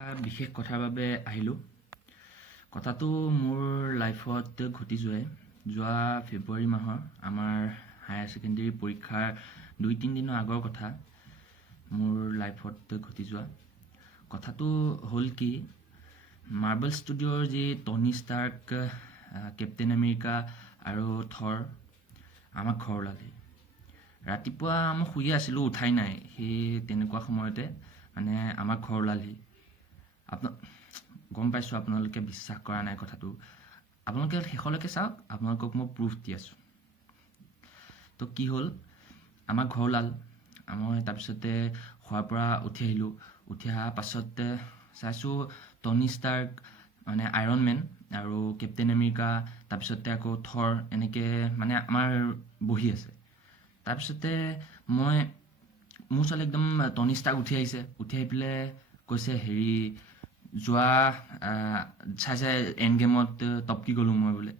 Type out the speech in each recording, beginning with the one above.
বিশেষ কথাৰ বাবে আহিলোঁ। কথাটো মোৰ লাইফত ঘটি যোৱা ফেব্ৰুৱাৰী মাহৰ আমাৰ হায়াৰ ছেকেণ্ডেৰী পৰীক্ষাৰ 2-3 দিনৰ আগৰ কথা। মোৰ লাইফত ঘটি যোৱা কথাটো হ'ল কি, মাৰ্বেল ষ্টুডিঅ'ৰ যি টনি ষ্টাৰ্ক, কেপ্টেইন আমেৰিকা আৰু থৰ আমাক ঘৰ ওলালে। ৰাতিপুৱা মই শুই আছিলোঁ, উঠাই নাই। সেই তেনেকুৱা সময়তে মানে আমাক ঘৰ ওলালেহি। গম পাইছোঁ আপোনালোকে বিশ্বাস কৰা নাই কথাটো। আপোনালোকে শেষলৈকে চাওক, আপোনালোকক মই প্ৰুফ দি আছোঁ। তো কি হ'ল, আমাক ঘৰ ওলাল। মই তাৰপিছতে খোৱাৰ পৰা উঠি আহিলোঁ। উঠি অহাৰ পাছতে চাইছোঁ টনি ষ্টাৰ্ক মানে আইৰণ মেন আৰু কেপ্টেইন আমেৰিকা, তাৰপিছতে আকৌ থৰ এনেকৈ মানে আমাৰ বহি আছে। তাৰপিছতে মোৰ ওচৰলৈ একদম টনি ষ্টাৰ্ক উঠি আহিছে। উঠি আহি পেলাই কৈছে হেৰি যোৱা চাই এণ্ড গেমত টপকি গ'লোঁ মই বোলে।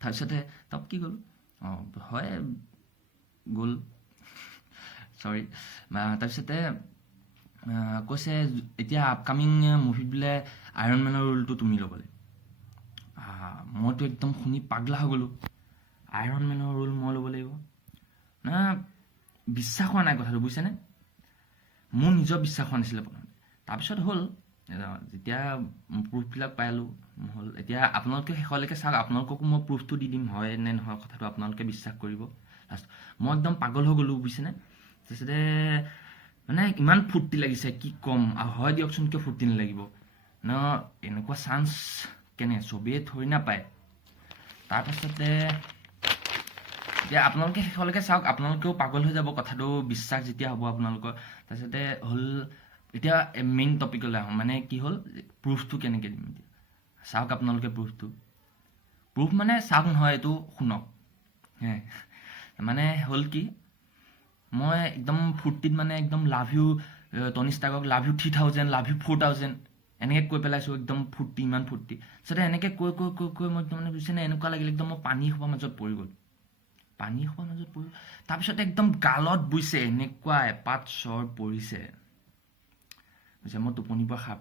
তাৰপিছতে টপকি গ'লোঁ, হয় গ'ল, চৰি। তাৰপিছতে কৈছে এতিয়া আপকামিং মুভিত বোলে আইৰণ মেনৰ ৰোলটো তুমি ল'বলৈ। মইতো একদম শুনি পাগলা হৈ গ'লোঁ। আইৰণ মেনৰ ৰোল মই ল'ব লাগিব না, বিশ্বাস হোৱা নাই কথাটো, বুজিছেনে? মোৰ নিজৰ বিশ্বাস হোৱা নাছিলে প্ৰথমতে। তাৰপিছত হ'ল, যেতিয়া প্ৰুফবিলাক পালোঁ হ'ল। এতিয়া আপোনালোকে শেষলৈকে চাওক, আপোনালোককো মই প্ৰুফটো দি দিম হয় নে নহয়, কথাটো আপোনালোকে বিশ্বাস কৰিব। লাষ্ট মই একদম পাগল হৈ গ'লোঁ, বুজিছেনে? তাৰপিছতে মানে ইমান ফূৰ্তি লাগিছে কি ক'ম। আৰু হয় দিয়কচোন, কিয় ফূৰ্তি নালাগিব ন? এনেকুৱা চান্স চবেই থৰি নাপায়। তাৰপাছতে এতিয়া আপোনালোকে শেষলৈকে চাওক, আপোনালোকেও পাগল হৈ যাব কথাটো বিশ্বাস যেতিয়া হ'ব আপোনালোকৰ। তাৰপিছতে হ'ল, এতিয়া মেইন টপিকলৈ আহোঁ। মানে কি হ'ল, প্ৰুফটো কেনেকৈ দিম এতিয়া চাওক আপোনালোকে। প্ৰুফ মানে চাওক নহয়, এইটো শুনক। মানে হ'ল কি, মই একদম ফূৰ্তিত মানে একদম লাভ ইউ টনি ষ্টাৰ্কক, লাভ ইউ 3000, লাভ ইউ 4000 এনেকৈ কৈ পেলাইছোঁ। একদম ফূৰ্তি, ইমান ফূৰ্তি। তাৰপিছতে এনেকৈ কৈ মই একদম মানে বুজিছেনে, এনেকুৱা লাগিল একদম মই পানী সোপাৰ মাজত পৰি গ'লোঁ। তাৰপিছতে একদম গালত বুজিছে এনেকুৱা এপাত চৰ পৰিছে, মই টোপনিৰ পৰা সাৰ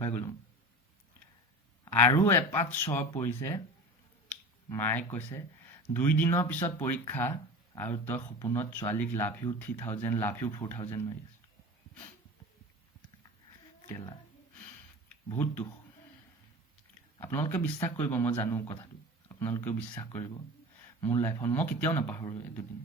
পাই গ'লোঁ। আৰু এপাত চৰ পৰিছে। মায়ে কৈছে 2 দিনৰ পিছত পৰীক্ষা আৰু তই সপোনত ছোৱালীক লাভ ইউ 3000, লাভ ইউ 4000 মাৰি আছ। কেলা, বহুত দুখ। আপোনালোকে বিশ্বাস কৰিব, মই জানো কথাটো। আপোনালোকেও বিশ্বাস কৰিব। মোৰ লাইফত মই কেতিয়াও নাপাহৰোঁ এই দুদিন।